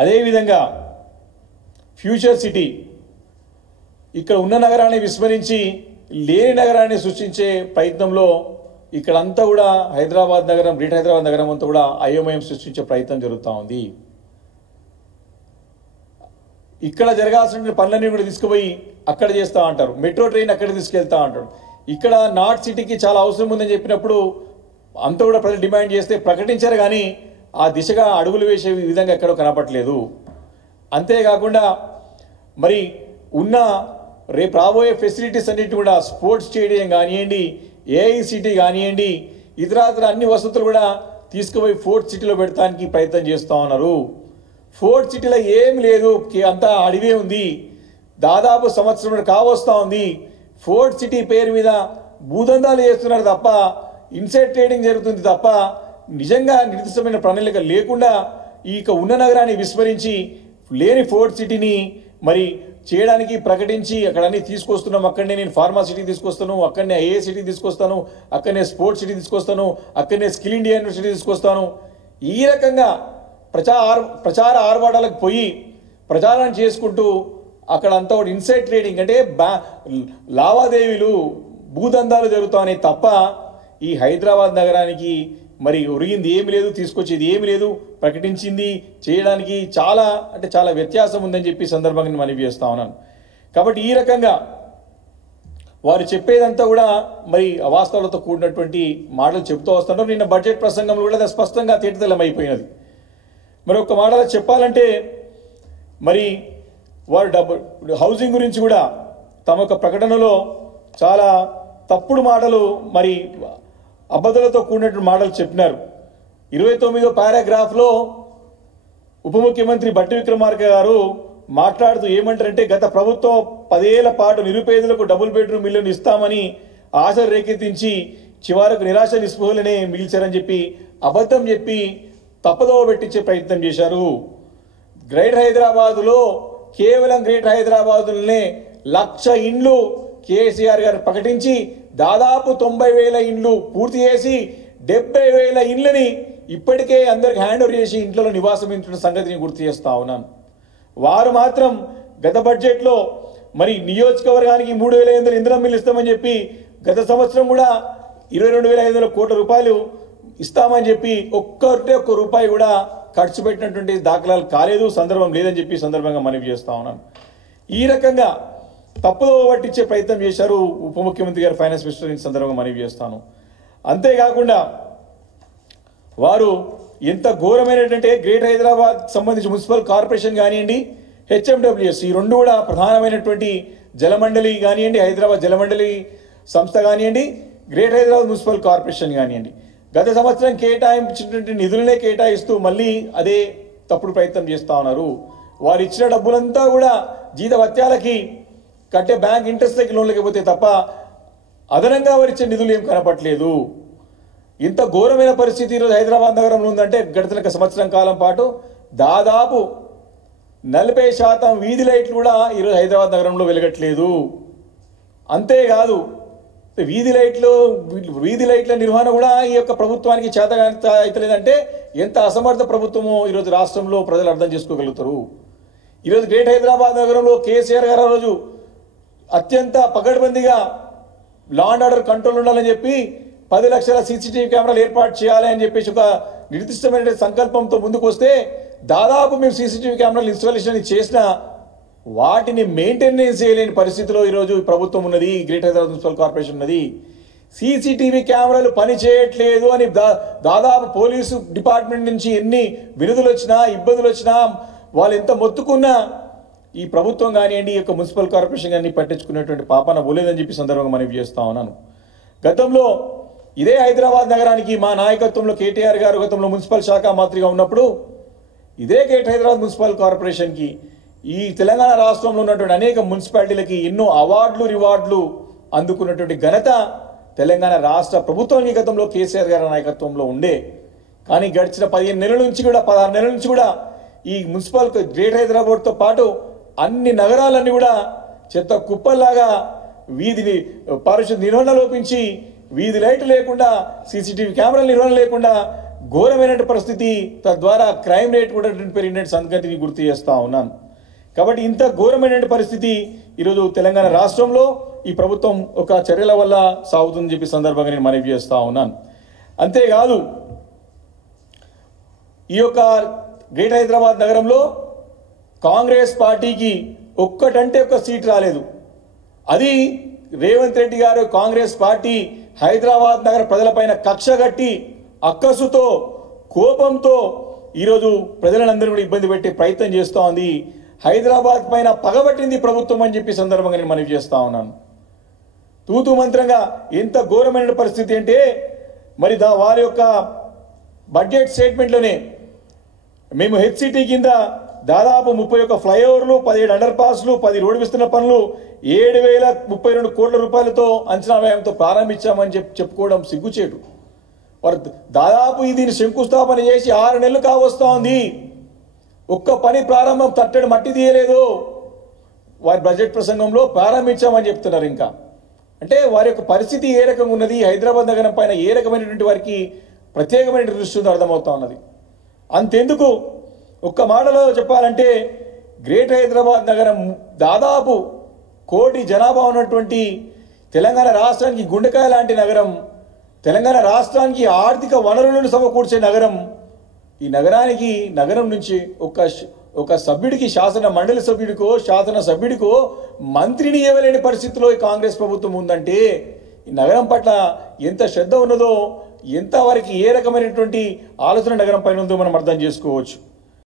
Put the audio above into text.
అదేవిధంగా future city ఇక్కడ ఉన్న నగరాన్ని విస్మరించి లేని నగరాన్ని సృష్టించే ప్రయత్నంలో ఇక్కడంతా కూడా హైదరాబాద్ నగరం, గ్రేటర్ హైదరాబాద్ నగరం అంతా కూడా అయోమయం సృష్టించే ప్రయత్నం జరుగుతూ ఉంది. ఇక్కడ జరగాల్సిన పనులన్నీ కూడా తీసుకుపోయి అక్కడ చేస్తూ అంటారు. మెట్రో ట్రైన్ అక్కడ తీసుకెళ్తా అంటారు. ఇక్కడ నార్త్ సిటీకి చాలా అవసరం ఉందని చెప్పినప్పుడు అంతా కూడా ప్రజలు డిమాండ్ చేస్తే ప్రకటించారు, కానీ ఆ దిశగా అడుగులు వేసే విధంగా ఎక్కడో కనపట్లేదు. అంతేకాకుండా మరి ఉన్న రేపు రాబోయే ఫెసిలిటీస్ అన్నిటి కూడా స్పోర్ట్స్ స్టేడియం కానివ్వండి, ఏఐసిటీ కానివ్వండి, ఇతరాతర అన్ని వసతులు కూడా తీసుకుపోయి ఫోర్త్ సిటీలో పెడతానికి ప్రయత్నం చేస్తూ ఉన్నారు. ఫోర్త్ సిటీలో ఏం లేదు, అంతా అడివే ఉంది. దాదాపు సంవత్సరం కావస్తూ ఉంది. ఫోర్త్ సిటీ పేరు మీద భూదందాలు చేస్తున్నారు తప్ప, ఇన్సైడ్ ట్రేడింగ్ జరుగుతుంది తప్ప నిజంగా నిర్దిష్టమైన ప్రణాళిక లేకుండా ఇక ఉన్న నగరాన్ని విస్మరించి లేని ఫోర్త్ సిటీని మరి చేయడానికి ప్రకటించి అక్కడ అన్ని తీసుకొస్తున్నాం. అక్కడనే నేను ఫార్మా సిటీ తీసుకొస్తాను, అక్కడనే ఐఏ సిటీ తీసుకొస్తాను, అక్కడనే స్పోర్ట్స్ సిటీ తీసుకొస్తాను, అక్కడనే స్కిల్ ఇండియా యూనివర్సిటీ తీసుకొస్తాను. ఈ రకంగా ప్రచార ఆర్భాటాలకు పోయి ప్రచారం చేసుకుంటూ అక్కడ అంతా ఒకటి ఇన్సైడ్ ట్రేడింగ్ అంటే లావాదేవీలు, భూదందాలు జరుగుతాయి తప్ప ఈ హైదరాబాద్ నగరానికి మరి ఒరిగింది ఏమి లేదు, తీసుకొచ్చేది ఏమి లేదు. ప్రకటించింది చేయడానికి చాలా వ్యత్యాసం ఉందని చెప్పి సందర్భంగా మనవి చేస్తా ఉన్నాను. కాబట్టి ఈ రకంగా వారు చెప్పేదంతా కూడా మరి అవాస్తవాలతో కూడినటువంటి మాటలు చెప్తూ వస్తున్నారు. నిన్న బడ్జెట్ ప్రసంగంలో కూడా స్పష్టంగా తేటతెల్లమైపోయినది. మరి ఒక మాటలో చెప్పాలంటే మరి వారు హౌసింగ్ గురించి కూడా తమ యొక్క ప్రకటనలో చాలా తప్పుడు మాటలు, మరి అబద్ధాలతో కూడినటువంటి మాటలు చెప్పినారు. 29వ పారాగ్రాఫ్లో ఉప ముఖ్యమంత్రి బట్టి విక్రమార్క గారు మాట్లాడుతూ ఏమంటారంటే, గత ప్రభుత్వం 10 ఏళ్ల పాటు నిరుపేదలకు డబుల్ బెడ్రూమ్ ఇళ్లను ఇస్తామని ఆశలు రేకెత్తించి చివరకు నిరాశ నిస్పృహలనే మిగిల్చారని చెప్పి అబద్ధం చెప్పి తప్పదోవ పెట్టించే ప్రయత్నం చేశారు. గ్రేటర్ హైదరాబాదులో కేవలం గ్రేటర్ హైదరాబాదులోనే 1,00,000 ఇండ్లు కేసీఆర్ గారు ప్రకటించి దాదాపు 90,000 ఇండ్లు పూర్తి చేసి 70,000 ఇండ్లని ఇప్పటికే అందరికి హ్యాండ్ ఓవర్ చేసి ఇంట్లో నివాసం ఇంటున్న సంగతిని గుర్తు చేస్తా ఉన్నాను. వారు మాత్రం గత బడ్జెట్లో మరి నియోజకవర్గానికి 3,500 ఇంధనం బిల్లు ఇస్తామని చెప్పి గత సంవత్సరం కూడా 22,500 కోట్ల రూపాయలు ఇస్తామని చెప్పి ఒక్క రూపాయి కూడా ఖర్చు పెట్టినటువంటి దాఖలాలు కాలేదు, సందర్భం లేదని చెప్పి సందర్భంగా మనవి చేస్తా ఉన్నాను. ఈ రకంగా తప్పుదో పట్టించే ప్రయత్నం చేశారు ఉప ముఖ్యమంత్రి గారు, ఫైనాన్స్ మినిస్టర్. ఈ సందర్భంగా మనవి చేస్తాను. అంతేకాకుండా వారు ఎంత ఘోరమైనటువంటి గ్రేటర్ హైదరాబాద్ సంబంధించి మున్సిపల్ కార్పొరేషన్ కానివ్వండి, హెచ్ఎండబ్ల్యూఎస్, ఈ రెండు కూడా ప్రధానమైనటువంటి జలమండలి కానివ్వండి, హైదరాబాద్ జలమండలి సంస్థ కానివ్వండి, గ్రేటర్ హైదరాబాద్ మున్సిపల్ కార్పొరేషన్ కానివ్వండి, గత సంవత్సరం కేటాయించినటువంటి నిధులనే కేటాయిస్తూ మళ్ళీ అదే తప్పుడు ప్రయత్నం చేస్తూ ఉన్నారు. వారు ఇచ్చిన డబ్బులంతా కూడా జీతభత్యాలకి కట్టే బ్యాంక్ ఇంట్రెస్ట్లకి లోన్లకి పోతే తప్ప అదనంగా వారు ఇచ్చే నిధులు ఏం కనపట్లేదు. ఇంత ఘోరమైన పరిస్థితి ఈరోజు హైదరాబాద్ నగరంలో ఉందంటే గడిచిన సంవత్సరం కాలం పాటు దాదాపు 40% వీధి లైట్లు కూడా ఈరోజు హైదరాబాద్ నగరంలో వెలగట్లేదు. అంతేకాదు వీధి లైట్ల నిర్వహణ కూడా ఈ యొక్క ప్రభుత్వానికి చేతగా అవుతలేదంటే ఎంత అసమర్థ ప్రభుత్వమో ఈరోజు రాష్ట్రంలో ప్రజలు అర్థం చేసుకోగలుగుతారు. ఈరోజు గ్రేట్ హైదరాబాద్ నగరంలో కేసీఆర్ గారు రోజు అత్యంత పకడ్బందీగా లా అండ్ ఆర్డర్ కంట్రోల్ ఉండాలని చెప్పి 10 లక్షల సీసీటీవీ కెమెరాలు ఏర్పాటు చేయాలి అని చెప్పేసి ఒక నిర్దిష్టమైన సంకల్పంతో ముందుకు వస్తే దాదాపు మేము సీసీటీవీ కెమెరాలు ఇన్స్టాలేషన్ చేసిన వాటిని మెయింటెనెన్స్ చేయలేని పరిస్థితిలో ఈరోజు ప్రభుత్వం ఉన్నది, గ్రేటర్ హైదరాబాద్ మున్సిపల్ కార్పొరేషన్ ఉన్నది. సీసీటీవీ కెమెరాలు పని చేయట్లేదు అని దాదాపు పోలీసు డిపార్ట్మెంట్ నుంచి ఎన్ని విరుదులు వచ్చినా ఇబ్బందులు వచ్చినా వాళ్ళు ఎంత మొత్తుకున్నా ఈ ప్రభుత్వం కానివ్వండి, ఈ యొక్క మున్సిపల్ కార్పొరేషన్ కానీ పట్టించుకునేటువంటి పాపాన పోలేదని చెప్పి సందర్భంగా మనవి చేస్తా ఉన్నాను. గతంలో ఇదే హైదరాబాద్ నగరానికి మా నాయకత్వంలో కేటీఆర్ గారు గతంలో మున్సిపల్ శాఖ మంత్రిగా ఉన్నప్పుడు ఇదే గ్రేటర్ హైదరాబాద్ మున్సిపల్ కార్పొరేషన్కి ఈ తెలంగాణ రాష్ట్రంలో ఉన్నటువంటి అనేక మున్సిపాలిటీలకి ఎన్నో అవార్డులు రివార్డులు అందుకున్నటువంటి ఘనత తెలంగాణ రాష్ట్ర ప్రభుత్వానికి గతంలో కేసీఆర్ గారి నాయకత్వంలో ఉండే. కానీ గడిచిన 15 నెలల నుంచి కూడా 16 నెలల నుంచి కూడా ఈ మున్సిపల్ గ్రేటర్ హైదరాబాద్తో పాటు అన్ని నగరాలన్నీ కూడా చెత్త కుప్పల్లాగా వీధిని పారిశుద్ధ నిర్వహణ లోపించి వీధి లైట్లు లేకుండా సీసీటీవీ కెమెరాల నిర్వహణ లేకుండా ఘోరమైన పరిస్థితి, తద్వారా క్రైమ్ రేట్ కూడా పెరిగిన సంగతిని గుర్తు చేస్తూ ఉన్నాను. కాబట్టి ఇంత ఘోరమైన పరిస్థితి ఈరోజు తెలంగాణ రాష్ట్రంలో ఈ ప్రభుత్వం ఒక చర్యల వల్ల సాగుతుందని చెప్పి సందర్భంగా నేను మనవి చేస్తూ ఉన్నాను. అంతేకాదు, ఈ యొక్క గ్రేటర్ హైదరాబాద్ నగరంలో కాంగ్రెస్ పార్టీకి ఒక్కటంటే ఒక్క సీట్ రాలేదు. అది రేవంత్ రెడ్డి గారు కాంగ్రెస్ పార్టీ హైదరాబాద్ నగర ప్రజలపైన కక్ష కట్టి అక్కసుతో కోపంతో ఈరోజు ప్రజలందరూ కూడా ఇబ్బంది పెట్టే ప్రయత్నం చేస్తూ ఉంది. హైదరాబాద్ పైన పగబట్టింది ప్రభుత్వం అని చెప్పి సందర్భంగా నేను మనవి చేస్తూ ఉన్నాను. తూతు మంత్రంగా ఎంత ఘోరమైన పరిస్థితి అంటే, మరి వారి యొక్క బడ్జెట్ స్టేట్మెంట్లోనే మేము హెచ్సిటీ కింద దాదాపు 31 ఫ్లైఓవర్లు, 17 అండర్ పాస్లు, 10 రోడ్డు విస్తరణ పనులు 7,032 కోట్ల రూపాయలతో అంచనా వ్యయంతో ప్రారంభించామని చెప్పుకోవడం సిగ్గుచేటు. వారు దాదాపు దీన్ని శంకుస్థాపన చేసి 6 నెలలు కావస్తా ఉంది. ఒక్క పని ప్రారంభం తట్టడి మట్టి తీయలేదు. వారి బడ్జెట్ ప్రసంగంలో ప్రారంభించామని చెప్తున్నారు. ఇంకా అంటే వారి యొక్క పరిస్థితి ఏ రకంగా ఉన్నది, హైదరాబాద్ నగరం పైన ఏ రకమైనటువంటి వారికి ప్రత్యేకమైన దృష్టి ఉందో అర్థమవుతా ఉన్నది. అంతెందుకు, ఒక్క మాటలో చెప్పాలంటే గ్రేటర్ హైదరాబాద్ నగరం దాదాపు 1 కోటి జనాభా ఉన్నటువంటి తెలంగాణ రాష్ట్రానికి గుండెకాయ లాంటి నగరం, తెలంగాణ రాష్ట్రానికి ఆర్థిక వనరులను సమకూర్చే నగరం. ఈ నగరం నుంచి ఒక సభ్యుడికి, శాసన మండలి సభ్యుడికో శాసన సభ్యుడికో మంత్రిని ఇవ్వలేని పరిస్థితిలో ఈ కాంగ్రెస్ ప్రభుత్వం ఉందంటే ఈ నగరం పట్ల ఎంత శ్రద్ధ ఉన్నదో, ఎంత వారికి ఏ రకమైనటువంటి ఆలోచన నగరం పైన ఉందో మనం అర్థం చేసుకోవచ్చు.